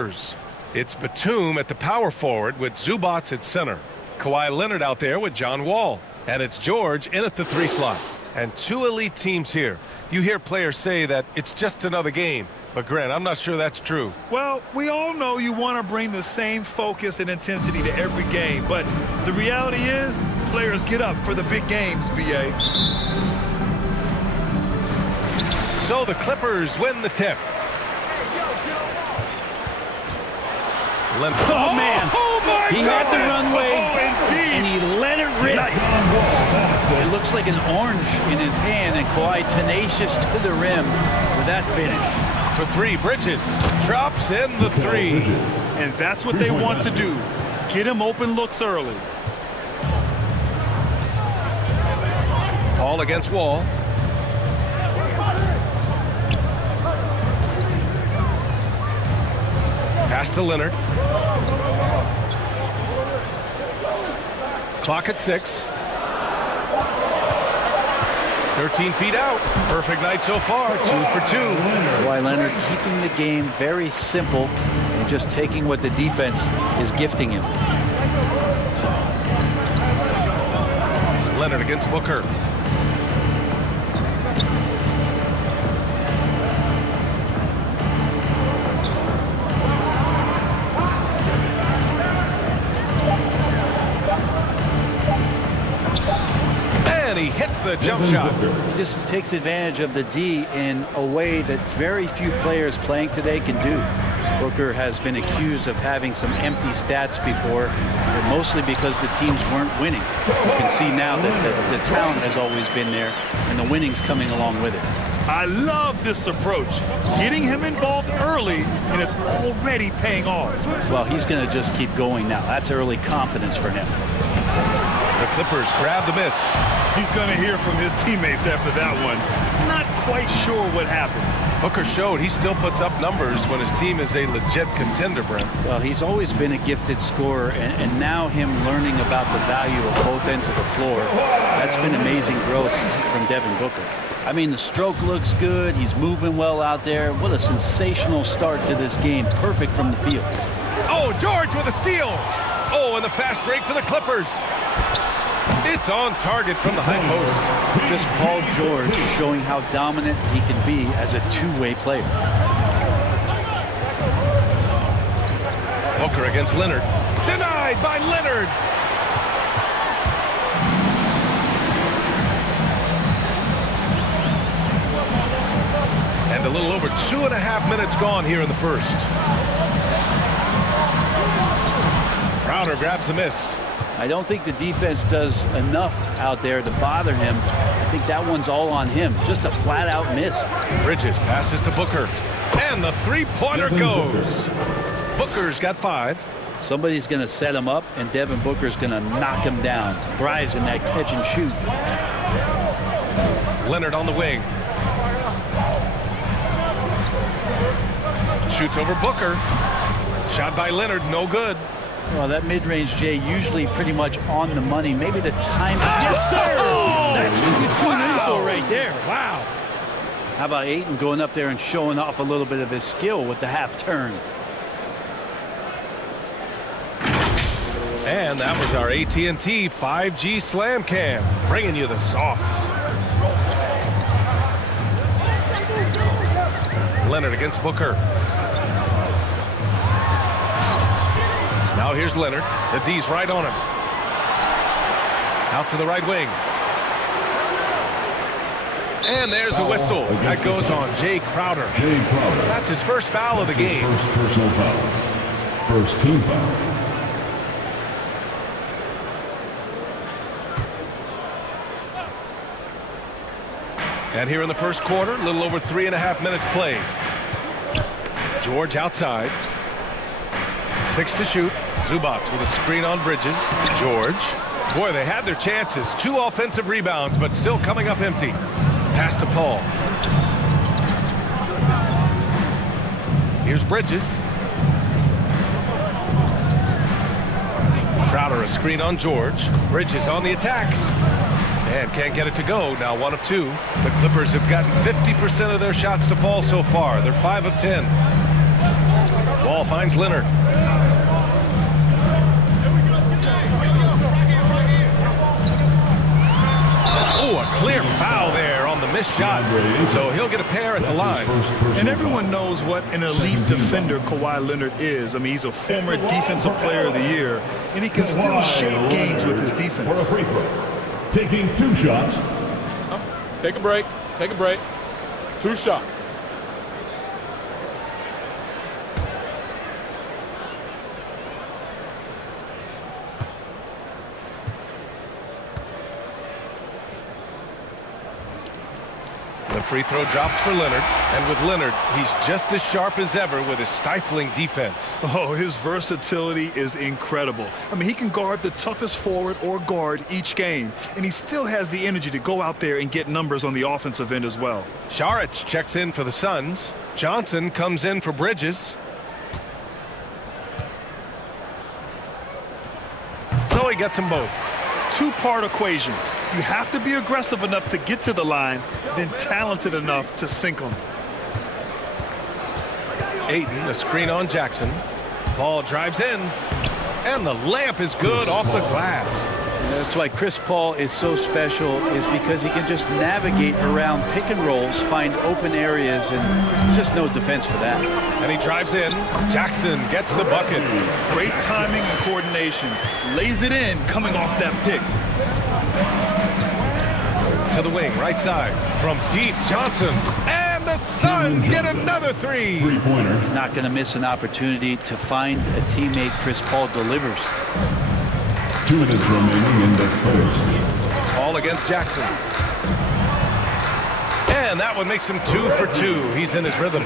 It's Batum at the power forward with Zubats at center. Kawhi Leonard out there with John Wall. And it's George in at the 3 slot. And 2 elite teams here. You hear players say that it's just another game. But, Grant, I'm not sure that's true. Well, we all know you want to bring the same focus and intensity to every game. But the reality is, players get up for the big games, B.A. So the Clippers win the tip. Oh, man. Oh, my He goodness. had the runway, and he let it rip. Nice. It looks like an orange in his hand, and Kawhi tenacious to the rim with that finish. For 3, Bridges drops in the 3. And that's what they want to do. Get him open looks early. Paul against Wall. Pass to Leonard. Clock at 6. 13 feet out. Perfect night so far. 2 for 2. Kawhi Leonard keeping the game very simple and just taking what the defense is gifting him. Leonard against Booker. And he hits the jump shot. He just takes advantage of the D in a way that very few players playing today can do. Booker has been accused of having some empty stats before, but mostly because the teams weren't winning. You can see now that the talent has always been there, and the winning's coming along with it. I love this approach. Getting him involved early, and it's already paying off. Well, he's going to just keep going now. That's early confidence for him. The Clippers grab the miss. He's going to hear from his teammates after that one. Not quite sure what happened. Booker showed he still puts up numbers when his team is a legit contender, Brent. Well, he's always been a gifted scorer, and now him learning about the value of both ends of the floor, that's been amazing growth from Devin Booker. I mean, the stroke looks good. He's moving well out there. What a sensational start to this game. Perfect from the field. Oh, George with a steal. Oh, and the fast break for the Clippers. It's on target from the high post. Just Paul George showing how dominant he can be as a two-way player. Booker against Leonard. Denied by Leonard. And a little over 2.5 minutes gone here in the first. Crowder grabs the miss. I don't think the defense does enough out there to bother him. I think that one's all on him. Just a flat-out miss. Bridges passes to Booker. And the three-pointer goes. Booker's got 5. Somebody's going to set him up, and Devin Booker's going to knock him down. Thrives in that catch and shoot. Leonard on the wing. Shoots over Booker. Shot by Leonard, no good. Well, that mid-range, Jay, usually pretty much on the money. Maybe the time. Yes, sir! That's what you tune in for right there. Wow. How about Ayton going up there and showing off a little bit of his skill with the half turn? And that was our AT&T 5G Slam Cam, bringing you the sauce. Leonard against Booker. Now here's Leonard. The D's right on him. Out to the right wing. And there's a whistle. That goes on Jay Crowder. That's his first foul of the game. First personal foul. First team foul. And here in the first quarter, a little over 3.5 minutes played. George outside. 6 to shoot. Zubats with a screen on Bridges. George. Boy, they had their chances. 2 offensive rebounds, but still coming up empty. Pass to Paul. Here's Bridges. Crowder a screen on George. Bridges on the attack. And can't get it to go. Now 1 of 2. The Clippers have gotten 50% of their shots to fall so far. They're 5 of 10. Ball Paul finds Leonard. Oh, a clear foul there on the missed shot. So he'll get a pair at the line. And everyone knows what an elite defender Kawhi Leonard is. I mean, he's a former Defensive Player of the Year, and he can still shape games with his defense. Taking 2 shots. Take a break. Take a break. 2 shots. The free throw drops for Leonard, and with Leonard, he's just as sharp as ever with his stifling defense. Oh, his versatility is incredible. I mean, he can guard the toughest forward or guard each game, and he still has the energy to go out there and get numbers on the offensive end as well. Saric checks in for the Suns. Johnson comes in for Bridges. So he gets them both. Two-part equation. You have to be aggressive enough to get to the line, then talented enough to sink them. Ayton, a screen on Jackson. Paul drives in, and the layup is good off the glass. That's why Chris Paul is so special, is because he can just navigate around pick and rolls, find open areas, and there's just no defense for that. And he drives in. Jackson gets the bucket. Great timing and coordination. Lays it in coming off that pick. To the wing, right side. From deep, Johnson. And the Suns get another 3. Three-pointer. He's not going to miss an opportunity to find a teammate. Chris Paul delivers. 2 minutes remaining in the first. Paul against Jackson. And that one makes him 2 for 2. He's in his rhythm.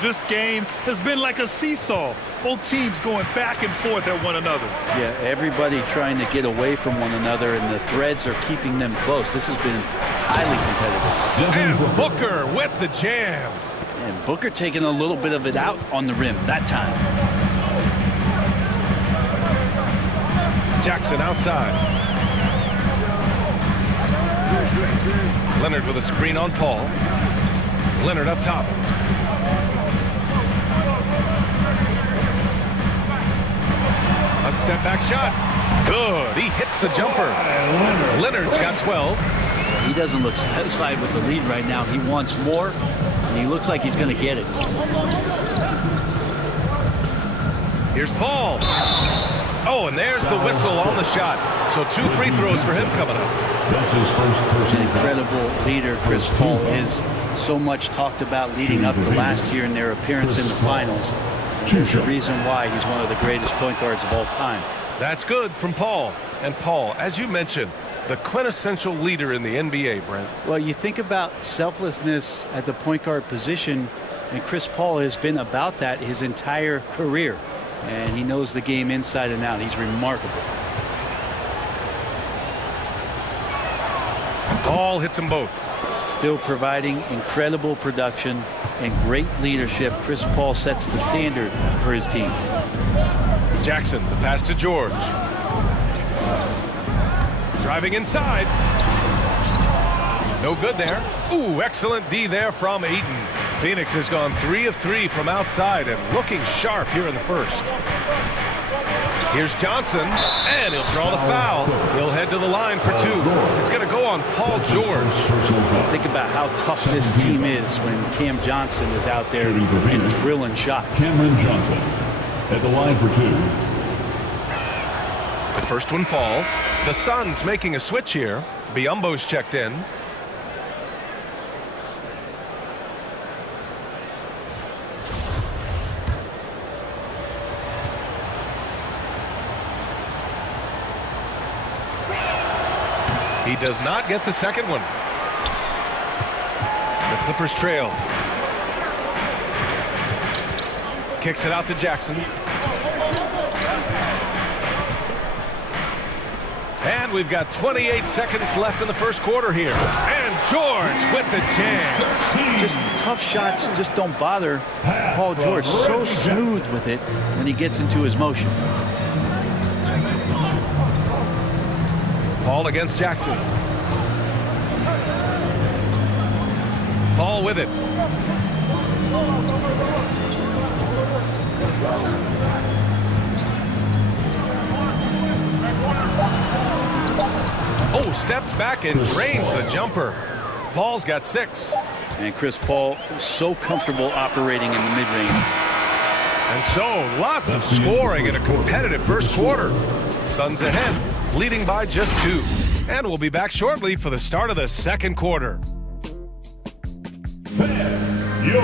This game has been like a seesaw. Both teams going back and forth at one another. Yeah, everybody trying to get away from one another, and the threads are keeping them close. This has been highly competitive. And Booker with the jam. And Booker taking a little bit of it out on the rim that time. Jackson outside. Leonard with a screen on Paul. Leonard up top. A step back shot. Good. He hits the jumper. Leonard's got 12. He doesn't look satisfied with the lead right now. He wants more, and he looks like he's going to get it. Here's Paul. Oh, and there's the whistle on the shot. So 2 free throws for him coming up. That's his first personal An incredible leader Chris Paul is. So much talked about leading up to last year in their appearance in the finals. There's a reason why he's one of the greatest point guards of all time. That's good from Paul. And Paul, as you mentioned, the quintessential leader in the NBA, Brent. Well, you think about selflessness at the point guard position, and Chris Paul has been about that his entire career. And he knows the game inside and out. He's remarkable. Paul hits them both. Still providing incredible production and great leadership. Chris Paul sets the standard for his team. Jackson, the pass to George. Driving inside. No good there. Ooh, excellent D there from Ayton. Phoenix has gone 3 of 3 from outside and looking sharp here in the first. Here's Johnson, and he'll draw the foul. He'll head to the line for 2. It's going to go on Paul George. Think about how tough this team is when Cam Johnson is out there and drilling shots. Cameron Johnson at the line for 2. The first one falls. The Suns making a switch here. Biyombo's checked in. He does not get the second one. The Clippers trail. Kicks it out to Jackson. And we've got 28 seconds left in the first quarter here. And George with the jam. Just tough shots just don't bother Paul George. So smooth with it when he gets into his motion. Paul against Jackson. Paul with it. Oh, steps back and drains the jumper. Paul's got 6. And Chris Paul so comfortable operating in the mid-range. And so, lots of scoring in a competitive first quarter. Suns ahead, leading by just 2. And we'll be back shortly for the start of the second quarter. Your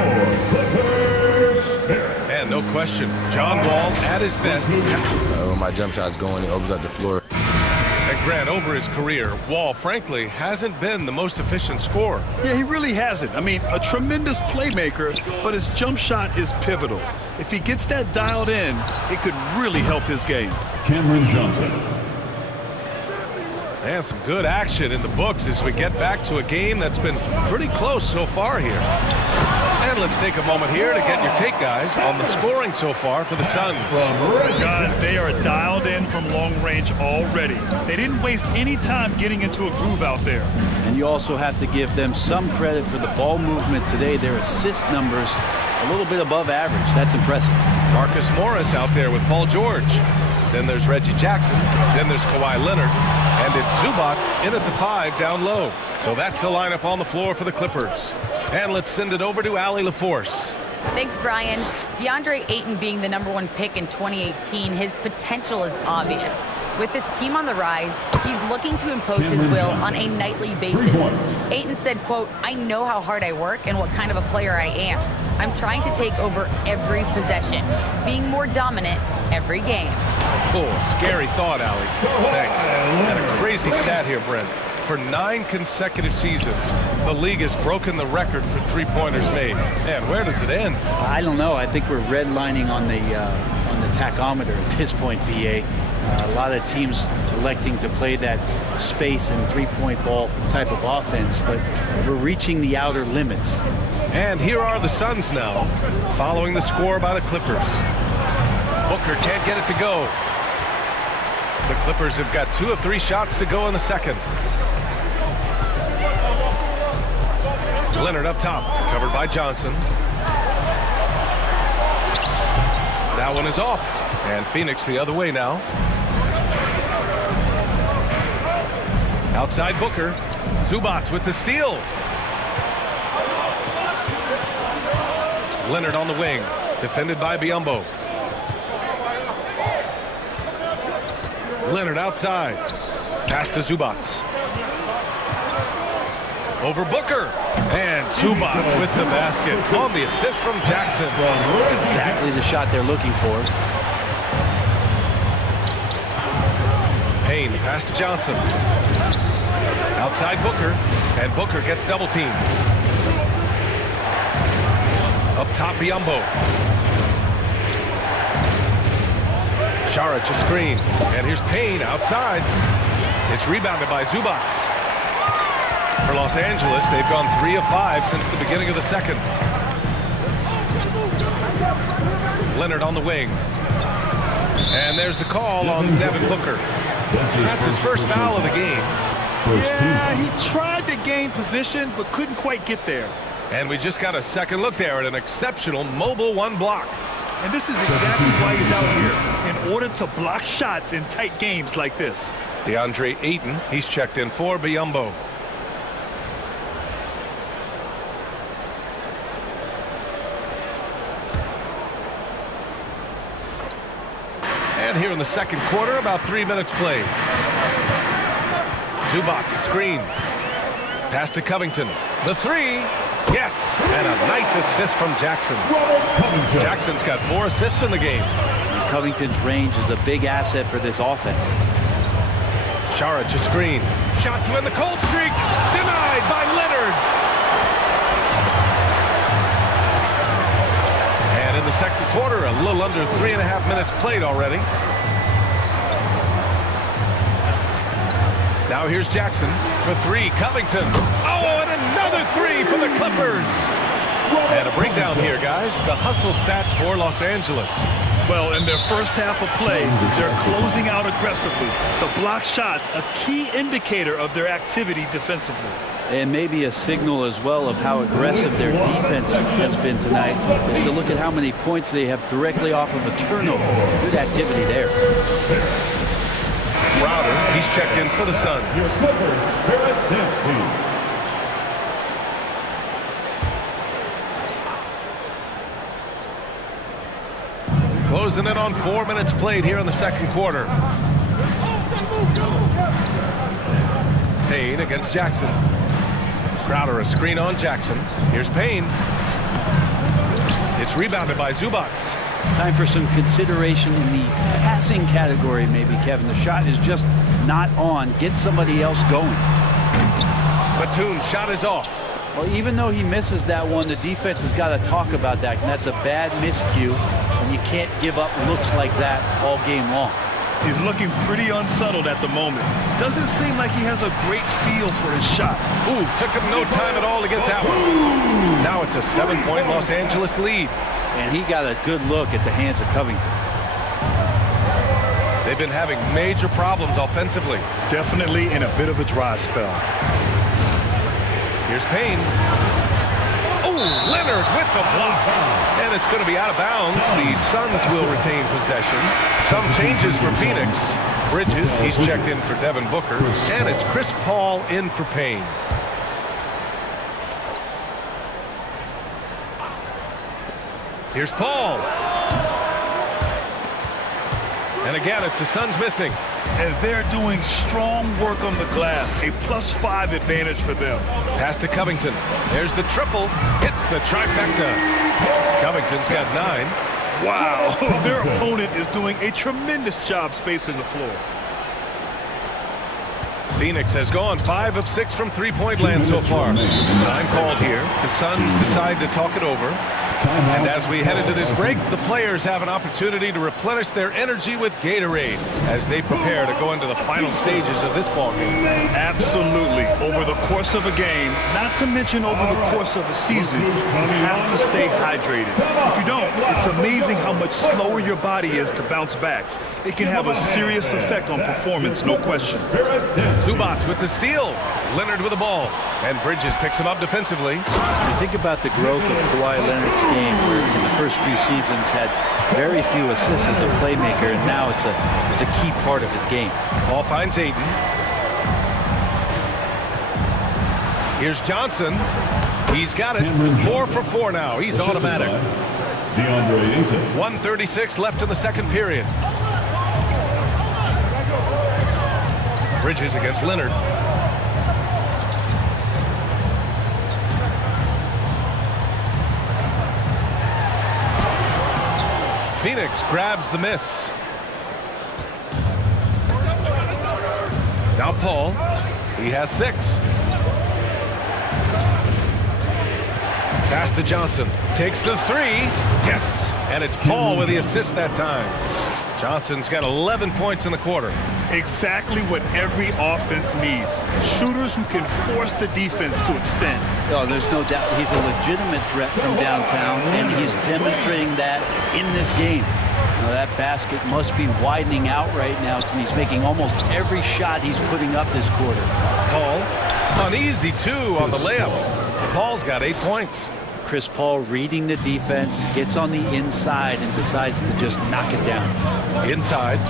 Clippers. And no question, John Wall at his best. When my jump shot's going, it opens up the floor. And Grant, over his career, Wall, frankly, hasn't been the most efficient scorer. Yeah, he really hasn't. I mean, a tremendous playmaker, but his jump shot is pivotal. If he gets that dialed in, it could really help his game. Cameron Johnson. And some good action in the books as we get back to a game that's been pretty close so far here. And let's take a moment here to get your take, guys, on the scoring so far for the Suns. Guys, they are dialed in from long range already. They didn't waste any time getting into a groove out there. And you also have to give them some credit for the ball movement today. Their assist numbers a little bit above average. That's impressive. Marcus Morris out there with Paul George. Then there's Reggie Jackson. Then there's Kawhi Leonard. And it's Zubats in at the 5 down low. So that's the lineup on the floor for the Clippers. And let's send it over to Allie LaForce. Thanks, Brian. DeAndre Ayton being the #1 pick in 2018, his potential is obvious. With this team on the rise, he's looking to impose his will on a nightly basis. Ayton said, quote, "I know how hard I work and what kind of a player I am. I'm trying to take over every possession, being more dominant every game." Oh, scary thought, Allie. Thanks. And a crazy stat here, Brent. For 9 consecutive seasons, the league has broken the record for three-pointers made. Man, where does it end? I don't know. I think we're redlining on the tachometer at this point, BA. A lot of teams electing to play that space and three-point ball type of offense, but we're reaching the outer limits. And here are the Suns now, following the score by the Clippers. Booker can't get it to go. The Clippers have got 2 of 3 shots to go in the second. Leonard up top, covered by Johnson. That one is off. And Phoenix the other way now. Outside Booker. Zubats with the steal. Leonard on the wing, defended by Biyombo. Leonard outside. Pass to Zubats. Over Booker. And Zubats with the basket on the assist from Jackson. That's exactly the shot they're looking for. Payne, pass to Johnson. Outside Booker. And Booker gets double teamed. Up top, Biyombo. Saric a screen. And here's Payne outside. It's rebounded by Zubats. For Los Angeles, they've gone 3 of 5 since the beginning of the second. Leonard on the wing. And there's the call on Devin Booker. That's his first foul of the game. Yeah, he tried to gain position, but couldn't quite get there. And we just got a second look there at an exceptional mobile 1 block. And this is exactly why he's out here, in order to block shots in tight games like this. DeAndre Ayton, he's checked in for Biyombo. And here in the second quarter, about 3 minutes played. Zubats, screen. Pass to Covington. The 3. Yes! And a nice assist from Jackson. Jackson's got 4 assists in the game. And Covington's range is a big asset for this offense. Saric a screen. Shot to end the cold streak. Denied by Leonard. And in the second quarter, a little under 3.5 minutes played already. Now here's Jackson for 3. Covington. Oh, and another 3 for the Clippers. And a breakdown here, guys. The hustle stats for Los Angeles. Well, in their first half of play, they're closing out aggressively. The block shots, a key indicator of their activity defensively. And maybe a signal as well of how aggressive their defense has been tonight is to look at how many points they have directly off of a turnover. Good activity there. Crowder, he's checked in for the Suns. Your Clippers Spirit Dance Team. Closing in on 4 minutes played here in the second quarter. Payne against Jackson. Crowder, a screen on Jackson. Here's Payne. It's rebounded by Zubats. Time for some consideration in the passing category, maybe, Kevin. The shot is just not on. Get somebody else going. Batum's shot is off. Well, even though he misses that one, the defense has got to talk about that, and that's a bad miscue, and you can't give up looks like that all game long. He's looking pretty unsettled at the moment. Doesn't seem like he has a great feel for his shot. Ooh, took him no time at all to get that one. Now it's a 7-point Los Angeles lead. And he got a good look at the hands of Covington. They've been having major problems offensively. Definitely in a bit of a dry spell. Here's Payne. Oh, Leonard with the block. And it's going to be out of bounds. The Suns will retain possession. Some changes for Phoenix. Bridges, he's checked in for Devin Booker. And it's Chris Paul in for Payne. Here's Paul. And again, it's the Suns missing. And they're doing strong work on the glass. A +5 advantage for them. Pass to Covington. There's the triple. Hits the trifecta. Covington's got 9. Wow. Their opponent is doing a tremendous job spacing the floor. Phoenix has gone 5 of 6 from three-point land so far. Time called here. The Suns decide to talk it over. And as we head into this break, the players have an opportunity to replenish their energy with Gatorade as they prepare to go into the final stages of this ballgame. Absolutely. Over the course of a game, not to mention over the course of a season, you have to stay hydrated. If you don't, it's amazing how much slower your body is to bounce back. It can have a serious effect on performance, no question. Zubats with the steal. Leonard with the ball. And Bridges picks him up defensively. You think about the growth of Kawhi Leonard's game, where in the first few seasons had very few assists as a playmaker, and now it's a key part of his game. Ball finds Ayton. Here's Johnson. He's got it. 4 for 4 now. He's automatic. 1:36 left in the second period. Bridges against Leonard. Phoenix grabs the miss. Now Paul. He has 6. Pass to Johnson. Takes the 3. Yes. And it's Paul with the assist that time. Johnson's got 11 points in the quarter. Exactly what every offense needs. Shooters who can force the defense to extend. Oh, there's no doubt he's a legitimate threat from downtown, and he's demonstrating that in this game. Now, that basket must be widening out right now, and he's making almost every shot he's putting up this quarter. Paul, uneasy too on the layup. Paul's got 8 points. Chris Paul reading the defense, gets on the inside and decides to just knock it down. Inside.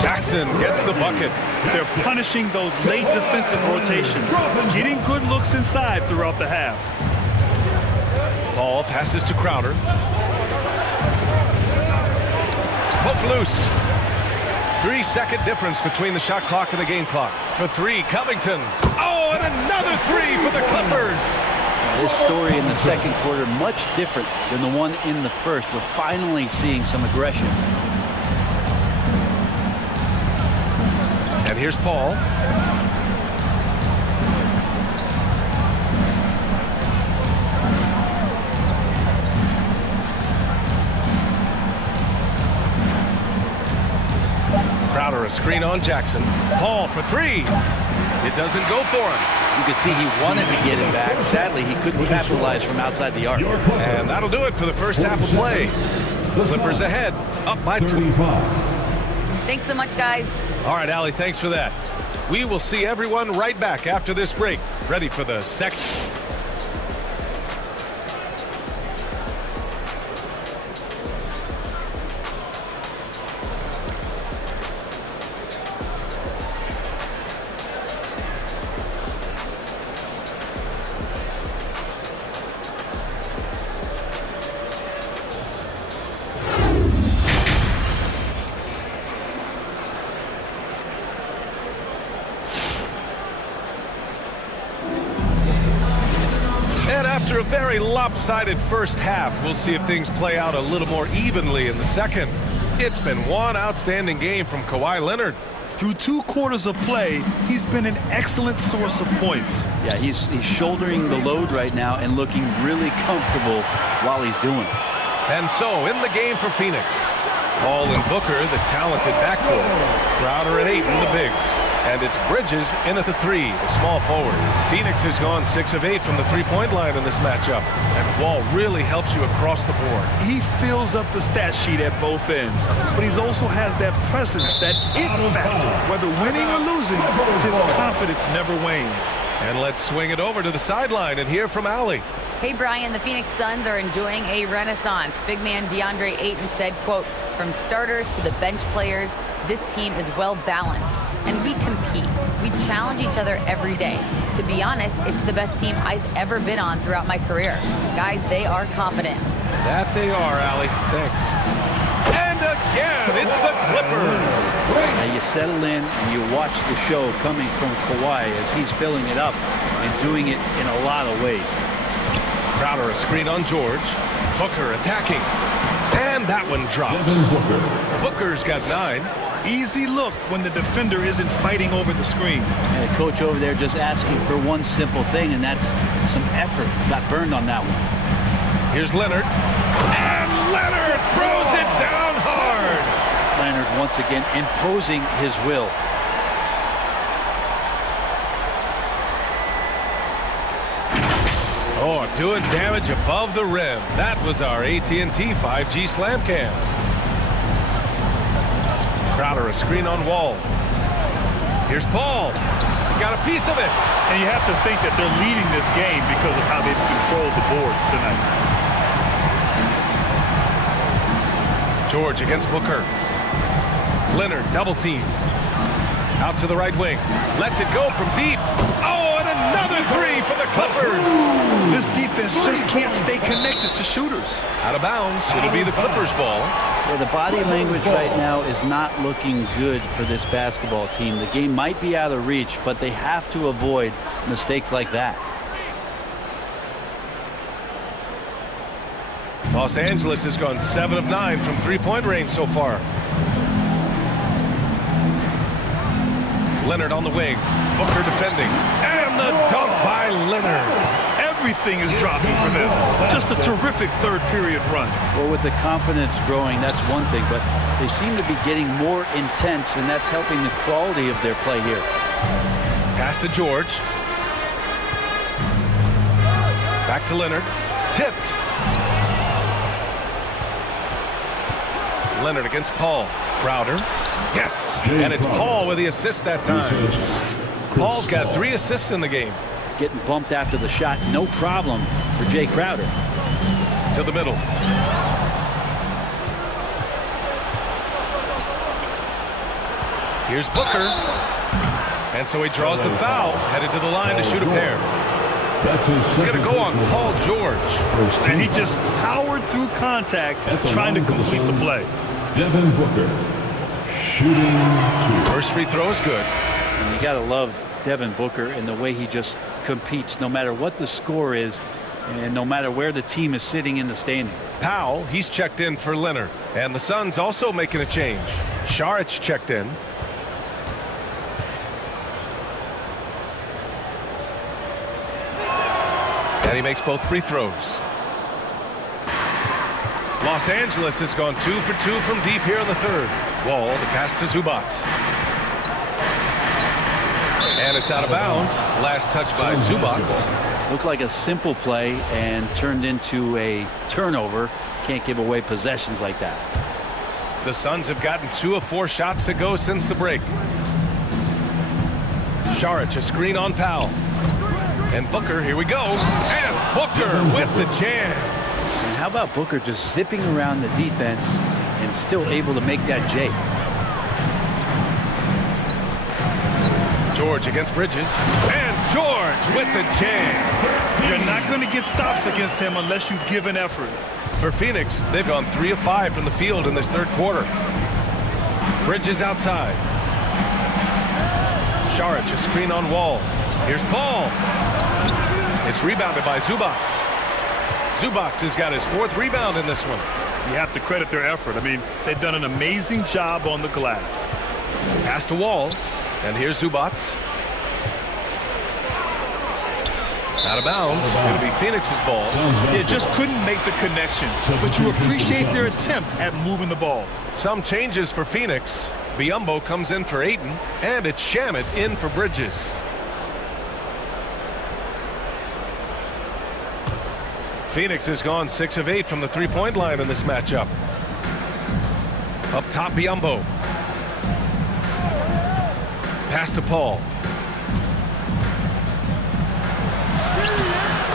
Jackson gets the bucket. They're punishing those late defensive rotations, getting good looks inside throughout the half. Paul passes to Crowder. Poke loose. 3-second difference between the shot clock and the game clock. For 3, Covington. Oh, and another 3 for the Clippers. This story in the second quarter much different than the one in the first. We're finally seeing some aggression. And here's Paul. Crowder, a screen on Jackson. Paul for 3. It doesn't go for him. You could see he wanted to get it back. Sadly, he couldn't capitalize from outside the arc. And that'll do it for the first half of play. Clippers ahead, up by 2. Thanks so much, guys. All right, Allie, thanks for that. We will see everyone right back after this break. Ready for the second. After a very lopsided first half, we'll see if things play out a little more evenly in the second. It's been one outstanding game from Kawhi Leonard. Through 2 quarters of play, he's been an excellent source of points. Yeah, he's shouldering the load right now and looking really comfortable while he's doing it. And so, in the game for Phoenix, Paul and Booker, the talented backcourt. Crowder and Ayton, the bigs. And it's Bridges in at the 3, the small forward. Phoenix has gone 6 of 8 from the three-point line in this matchup. And Wall really helps you across the board. He fills up the stat sheet at both ends, but he also has that presence, that it factor. Whether winning or losing, his confidence never wanes. And let's swing it over to the sideline and hear from Allie. Hey, Brian, the Phoenix Suns are enjoying a renaissance. Big man DeAndre Ayton said, quote, "From starters to the bench players, this team is well balanced, and we compete. We challenge each other every day. To be honest, it's the best team I've ever been on throughout my career. Guys, they are confident." That they are, Allie. Thanks. And again, it's the Clippers. Now you settle in and you watch the show coming from Kawhi as he's filling it up and doing it in a lot of ways. Crowder, a screen on George. Booker attacking. And that one drops. Booker's got 9. Easy look when the defender isn't fighting over the screen. And the coach over there just asking for one simple thing, and that's some effort. Got burned on that one. Here's Leonard. And Leonard throws it down hard. Leonard once again imposing his will. Oh, doing damage above the rim. That was our AT&T 5G slam cam. Crowder, a screen on Wall. Here's Paul. Got a piece of it. And you have to think that they're leading this game because of how they've controlled the boards tonight. George against Booker. Leonard, double team. Out to the right wing. Lets it go from deep. Oh, and another 3 for the Clippers. This defense just can't stay connected to shooters. Out of bounds. It'll be the Clippers' ball. Yeah, the body language right now is not looking good for this basketball team. The game might be out of reach, but they have to avoid mistakes like that. Los Angeles has gone 7 of 9 from three-point range so far. Leonard on the wing. Booker defending. And the dunk by Leonard. Everything is dropping for them. Just a terrific third period run. Well, with the confidence growing, that's one thing, but they seem to be getting more intense, and that's helping the quality of their play here. Pass to George. Back to Leonard. Tipped. Leonard against Paul. Crowder. Yes. And it's Paul with the assist that time. Paul's got 3 assists in the game. Getting bumped after the shot, no problem for Jay Crowder. To the middle. Here's Booker. And so he draws the foul, headed to the line to shoot a pair. He's going to go on Paul George. And he just powered through contact, trying to complete the play. Devin Booker, shooting 2. First free throw is good. And you got to love Devin Booker and the way he just competes, no matter what the score is and no matter where the team is sitting in the standing. Powell, he's checked in for Leonard. And the Suns also making a change. Saric checked in. And he makes both free throws. Los Angeles has gone 2 for 2 from deep here in the third. Wall, the pass to Zubac. And it's out of bounds. Last touch by Zubac. Looked like a simple play and turned into a turnover. Can't give away possessions like that. The Suns have gotten 2 of 4 shots to go since the break. Saric, a screen on Powell. And Booker, here we go. And Booker with the jam. And how about Booker just zipping around the defense and still able to make that J? George against Bridges. And George with the jam. You're not going to get stops against him unless you give an effort. For Phoenix, they've gone 3 of 5 from the field in this third quarter. Bridges outside. Saric, a screen on Wall. Here's Paul. It's rebounded by Zubac. Zubac has got his 4th rebound in this one. You have to credit their effort. I mean, they've done an amazing job on the glass. Pass to Wall. And here's Zubac. Out of bounds. It'll be Phoenix's ball. You just couldn't make the connection, but you appreciate their attempt at moving the ball. Some changes for Phoenix. Biyombo comes in for Ayton, and it's Shamet in for Bridges. Phoenix has gone 6 of 8 from the three-point line in this matchup. Up top, Biyombo. Pass to Paul.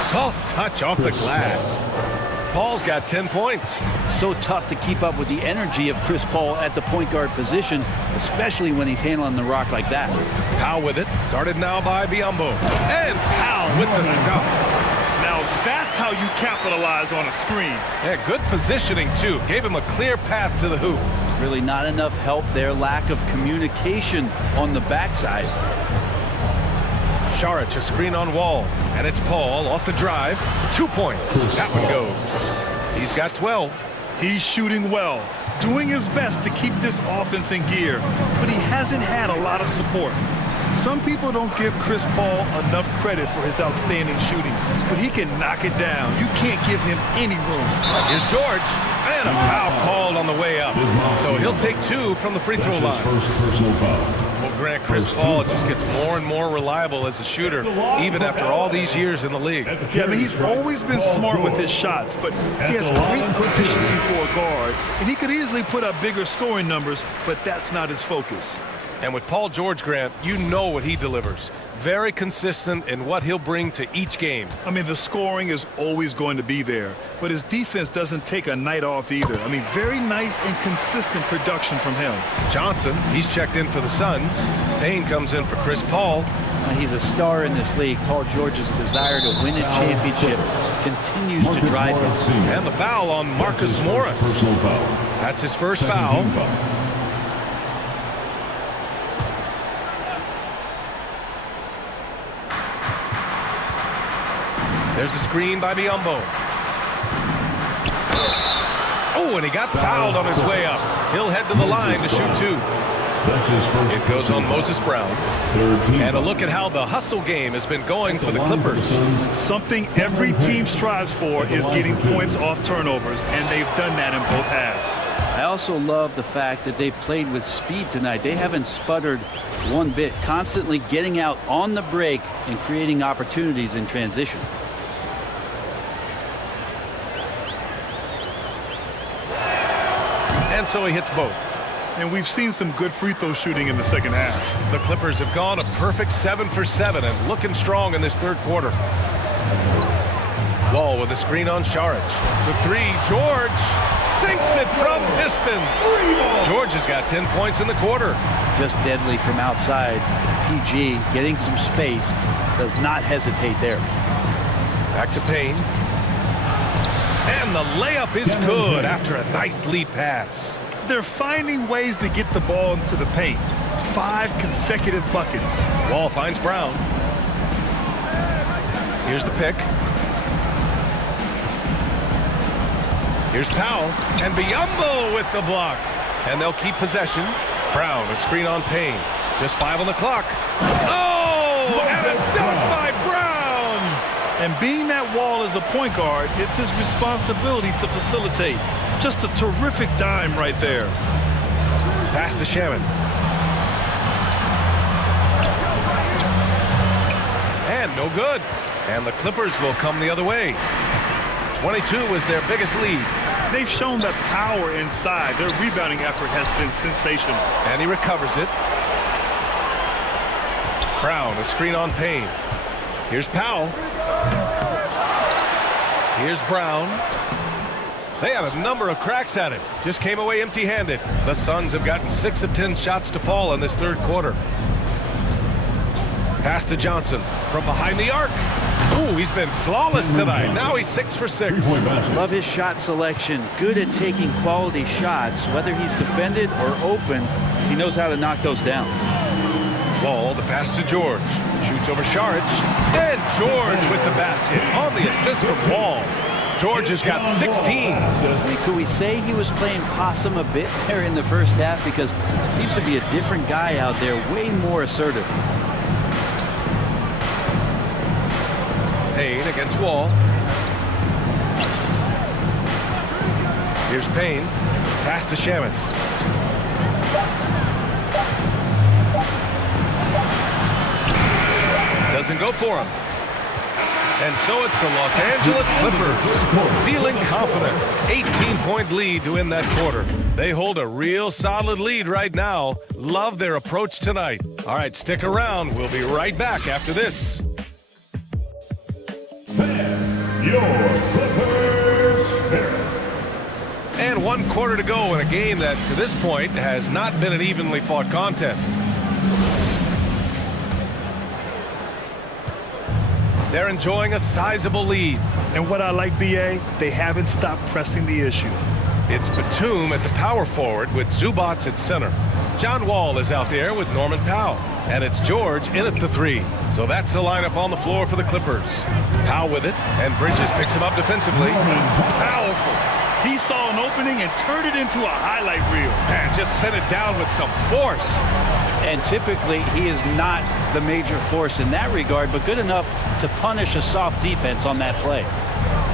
Soft touch off the glass. Paul's got 10 points. So tough to keep up with the energy of Chris Paul at the point guard position, especially when he's handling the rock like that. Powell with it. Guarded now by Biyombo. And Powell with the stuff. Now that's how you capitalize on a screen. Yeah, good positioning, too. Gave him a clear path to the hoop. Really not enough help there. Lack of communication on the backside. Saric, a screen on Wall. And it's Paul off the drive. 2 points. That one goes. He's got 12. He's shooting well, doing his best to keep this offense in gear, but he hasn't had a lot of support. Some people don't give Chris Paul enough credit for his outstanding shooting, but he can knock it down. You can't give him any room. Here's George. And a foul called on the way up. So he'll take 2 from the free throw line. First personal foul. Well, Grant, Chris Paul just gets more and more reliable as a shooter, even after all these years in the league. Yeah, I mean, he's always been smart with his shots, but he has great proficiency for a guard, and he could easily put up bigger scoring numbers, but that's not his focus. And with Paul George, Grant, you know what he delivers. Very consistent in what he'll bring to each game. I mean, the scoring is always going to be there, but his defense doesn't take a night off either. I mean, very nice and consistent production from him. Johnson, he's checked in for the Suns. Payne comes in for Chris Paul. He's a star in this league. Paul George's desire to win a championship continues to drive him. And the foul on Marcus Morris. Personal foul. That's his first foul. There's a screen by Biyombo. Oh, and he got fouled on his way up. He'll head to the line to shoot 2. It goes on Moses Brown. And a look at how the hustle game has been going for the Clippers. Something every team strives for is getting points off turnovers, and they've done that in both halves. I also love the fact that they've played with speed tonight. They haven't sputtered one bit, constantly getting out on the break and creating opportunities in transition. And so he hits both. And we've seen some good free throw shooting in the second half. The Clippers have gone a perfect 7 for 7 and looking strong in this third quarter. Wall with a screen on Saric. The 3, George sinks it from distance. George has got 10 points in the quarter. Just deadly from outside. PG getting some space, does not hesitate there. Back to Payne. And the layup is good after a nice lead pass. They're finding ways to get the ball into the paint. 5 consecutive buckets. Wall finds Brown. Here's the pick. Here's Powell. And Biyombo with the block. And they'll keep possession. Brown, a screen on Payne. Just 5 on the clock. Oh! And a dunk by Brown! And being that Wall is a point guard, it's his responsibility to facilitate. Just a terrific dime right there. Pass to Shamet. And no good. And the Clippers will come the other way. 22 is their biggest lead. They've shown that power inside. Their rebounding effort has been sensational. And he recovers it. Brown, a screen on Payne. Here's Powell. Here's Brown. They had a number of cracks at it. Just came away empty-handed. The Suns have gotten 6 of 10 shots to fall in this third quarter. Pass to Johnson from behind the arc. Ooh, he's been flawless tonight. Now he's 6 for 6. Love his shot selection. Good at taking quality shots. Whether he's defended or open, he knows how to knock those down. Wall, the pass to George. Shoots over Sharge. And George with the basket on the assist from Wall. George has got 16. I mean, could we say he was playing possum a bit there in the first half? Because it seems to be a different guy out there, way more assertive. Payne against Wall. Here's Payne. Pass to Shaman. Doesn't go for him. And so it's the Los Angeles Clippers feeling confident. 18-point lead to win that quarter. They hold a real solid lead right now. Love their approach tonight. All right, stick around. We'll be right back after this. Your Clippers Spirit. And 1 quarter to go in a game that, to this point, has not been an evenly fought contest. They're enjoying a sizable lead. And what I like, B.A., they haven't stopped pressing the issue. It's Batum at the power forward with Zubac at center. John Wall is out there with Norman Powell. And it's George in at the 3. So that's the lineup on the floor for the Clippers. Powell with it, and Bridges picks him up defensively. Powerful. He saw an opening and turned it into a highlight reel. And just sent it down with some force. And typically, he is not the major force in that regard, but good enough to punish a soft defense on that play.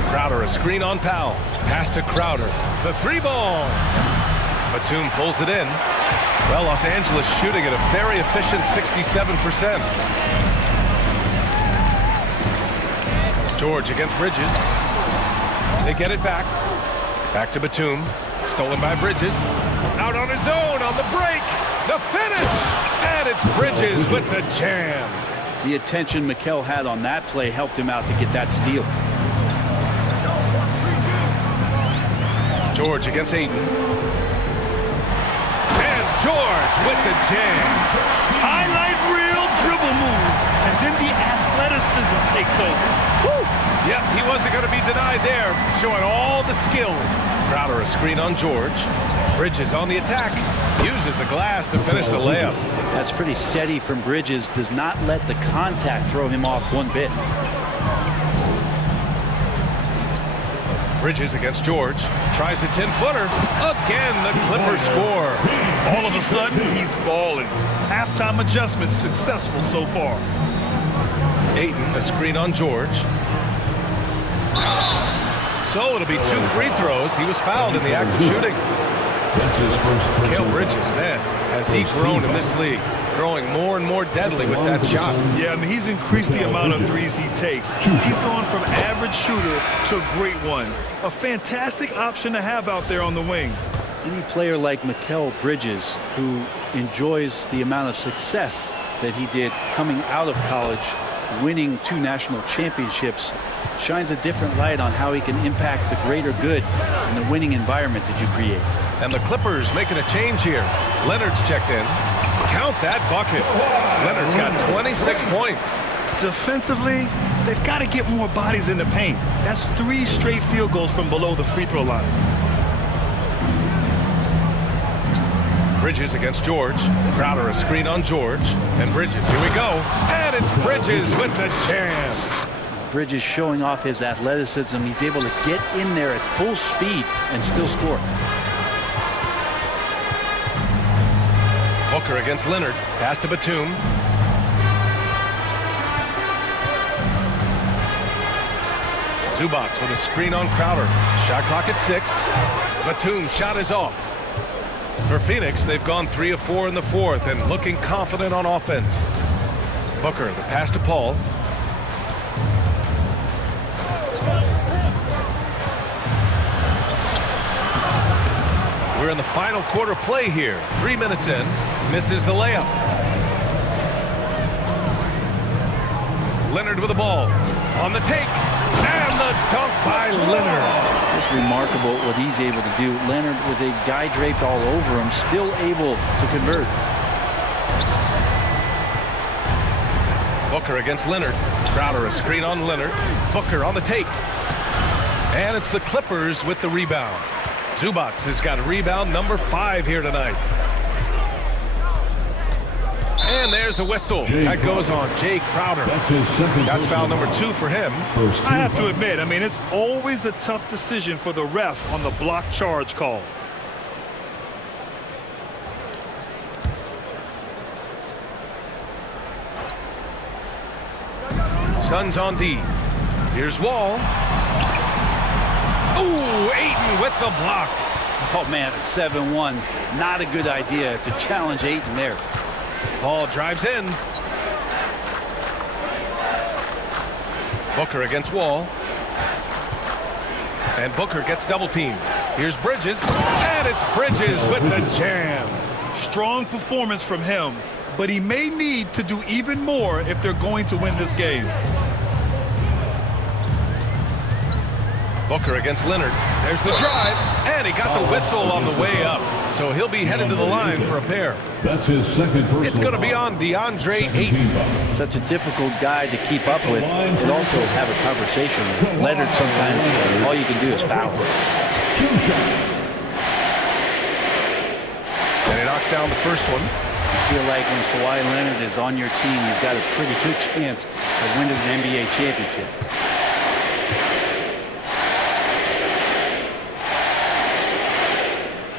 Crowder, a screen on Powell. Pass to Crowder. The 3-ball. Batum pulls it in. Well, Los Angeles shooting at a very efficient 67%. George against Bridges. They get it back. Back to Batum. Stolen by Bridges. Out on his own on the break. The finish. And it's Bridges with the jam. The attention Mikal had on that play helped him out to get that steal. George against Ayton. And George with the jam. Highlight reel dribble move. And then the athleticism takes over. Woo! Yep, he wasn't going to be denied there. Showing all the skill. Crowder, a screen on George. Bridges on the attack. Uses the glass to finish the layup. That's pretty steady from Bridges. Does not let the contact throw him off one bit. Bridges against George. Tries a 10-footer. Again, the Clippers score. All of a sudden, he's balling. Halftime adjustments successful so far. Ayton, a screen on George. So it'll be 2 free throws. He was fouled in the act of shooting. Mikal Bridges, man, has he grown in this league. Growing more and more deadly with that shot. Yeah, I mean, he's increased the amount of threes he takes. He's gone from average shooter to a great one. A fantastic option to have out there on the wing. Any player like Mikal Bridges, who enjoys the amount of success that he did coming out of college, winning 2 national championships, shines a different light on how he can impact the greater good in the winning environment that you create. And the Clippers making a change here. Leonard's checked in. Count that bucket. Leonard's got 26 points. Defensively, they've got to get more bodies in the paint. That's 3 straight field goals from below the free throw line. Bridges against George. Crowder, a screen on George. And Bridges, here we go. And it's Bridges with the jam. Bridges showing off his athleticism. He's able to get in there at full speed and still score. Booker against Leonard. Pass to Batum. Zubac with a screen on Crowder. Shot clock at 6. Batum's shot is off. For Phoenix, they've gone 3 of 4 in the fourth and looking confident on offense. Booker, the pass to Paul. We're in the final quarter play here. 3 minutes in. Misses the layup. Leonard with the ball. On the take. And the dunk by Leonard. It's remarkable what he's able to do. Leonard, with a guy draped all over him, still able to convert. Booker against Leonard. Crowder a screen on Leonard. Booker on the take. And it's the Clippers with the rebound. Zubac has got rebound number 5 here tonight. And there's a whistle. That goes on Jay Crowder. That's foul number 2 for him. I have to admit, it's always a tough decision for the ref on the block charge call. Suns on D. Here's Wall. Ooh, Ayton with the block. Oh, man, it's 7-1. Not a good idea to challenge Ayton there. Paul drives in. Booker against Wall. And Booker gets double teamed. Here's Bridges. And it's Bridges with the jam. Strong performance from him, but he may need to do even more if they're going to win this game. Booker against Leonard. There's the drive, and he got the whistle on the way up. So he'll be headed to the line for a pair. That's his second personal. It's going to be on DeAndre Ayton. Such a difficult guy to keep up with and also have a conversation with. Leonard, sometimes all you can do is foul. And he knocks down the first one. I feel like when Kawhi Leonard is on your team, you've got a pretty good chance of winning an NBA championship.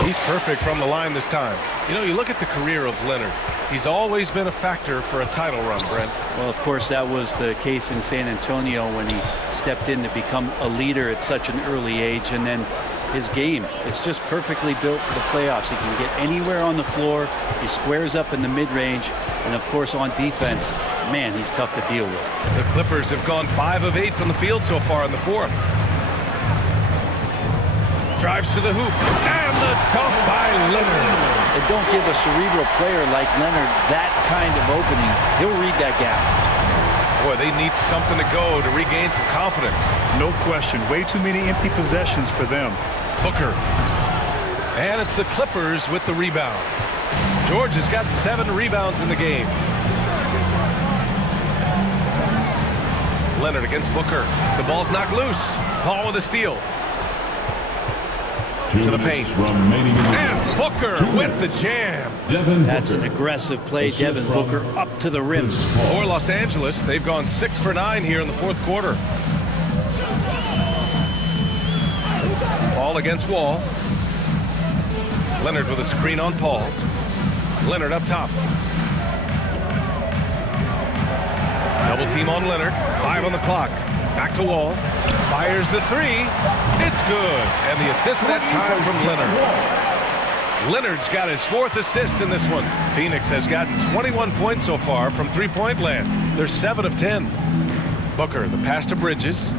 He's perfect from the line this time. You look at the career of Leonard. He's always been a factor for a title run, Brent. Well, of course, that was the case in San Antonio when he stepped in to become a leader at such an early age. And then his game, it's just perfectly built for the playoffs. He can get anywhere on the floor. He squares up in the mid-range. And, of course, on defense, man, he's tough to deal with. The Clippers have gone 5 of 8 from the field so far in the 4th. Drives to the hoop. And the dunk by Leonard. And don't give a cerebral player like Leonard that kind of opening. He'll read that gap. Boy, they need something to go to regain some confidence. No question. Way too many empty possessions for them. Booker. And it's the Clippers with the rebound. George has got 7 rebounds in the game. Leonard against Booker. The ball's knocked loose. Paul with a steal. To the paint. And Booker with the jam. That's an aggressive play. Devin Booker up to the rim. For Los Angeles, they've gone 6 for 9 here in the 4th quarter. Paul against Wall. Leonard with a screen on Paul. Leonard up top. Double team on Leonard. 5 on the clock. Back to Wall. Fires the 3. It's good. And the assist that time from Leonard. Leonard's got his 4th assist in this one. Phoenix has gotten 21 points so far from three-point land. They're 7 of 10. Booker, the pass to Bridges.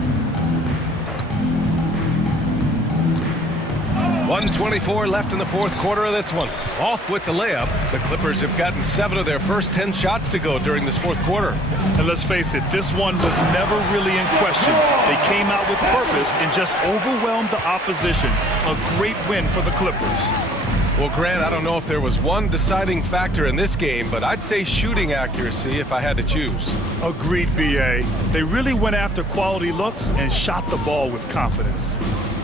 1:24 left in the 4th quarter of this one. Off with the layup. The Clippers have gotten 7 of their first 10 shots to go during this 4th quarter. And let's face it, this one was never really in question. They came out with purpose and just overwhelmed the opposition. A great win for the Clippers. Well, Grant, I don't know if there was one deciding factor in this game, but I'd say shooting accuracy if I had to choose. Agreed, B.A. They really went after quality looks and shot the ball with confidence.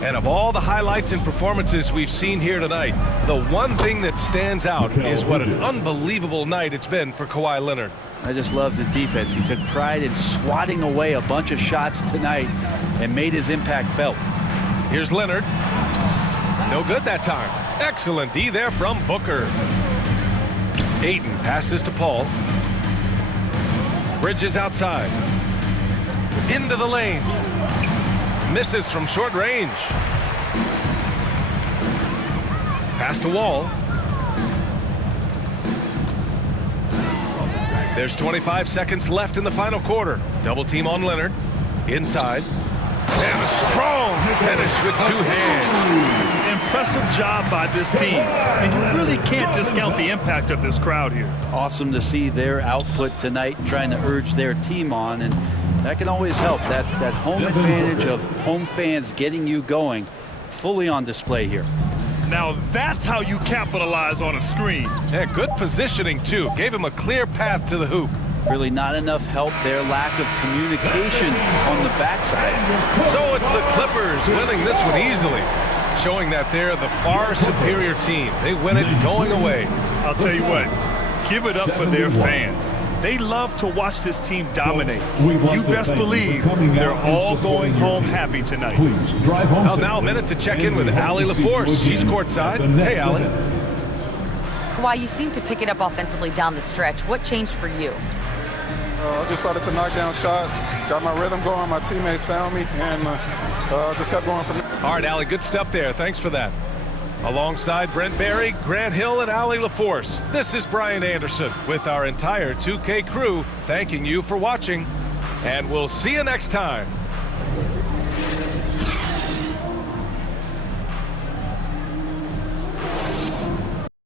And of all the highlights and performances we've seen here tonight, the one thing that stands out is what an unbelievable night it's been for Kawhi Leonard. I just loved his defense. He took pride in swatting away a bunch of shots tonight and made his impact felt. Here's Leonard. No good that time. Excellent D there from Booker. Ayton passes to Paul. Bridges outside. Into the lane. Misses from short range. Pass to Wall. There's 25 seconds left in the final quarter. Double team on Leonard. Inside. And a strong finish with 2 hands. Impressive job by this team. And you really can't discount the impact of this crowd here. Awesome to see their output tonight, trying to urge their team on. And That can always help. That home advantage of home fans getting you going fully on display here. Now that's how you capitalize on a screen. Yeah, good positioning, too. Gave him a clear path to the hoop. Really not enough help there. Lack of communication on the backside. So it's the Clippers winning this one easily, showing that they're the far superior team. They win it going away. I'll tell you what, give it up for their fans. They love to watch this team dominate. You best believe they're all going home happy tonight. Well, now a minute to check in with Allie LaForce. She's courtside. Hey, Allie. Kawhi, you seem to pick it up offensively down the stretch. What changed for you? I just started to knock down shots, got my rhythm going, my teammates found me, and just kept going from there. All right, Allie, good stuff there. Thanks for that. Alongside Brent Barry, Grant Hill, and Allie LaForce, this is Brian Anderson with our entire 2K crew thanking you for watching, and we'll see you next time.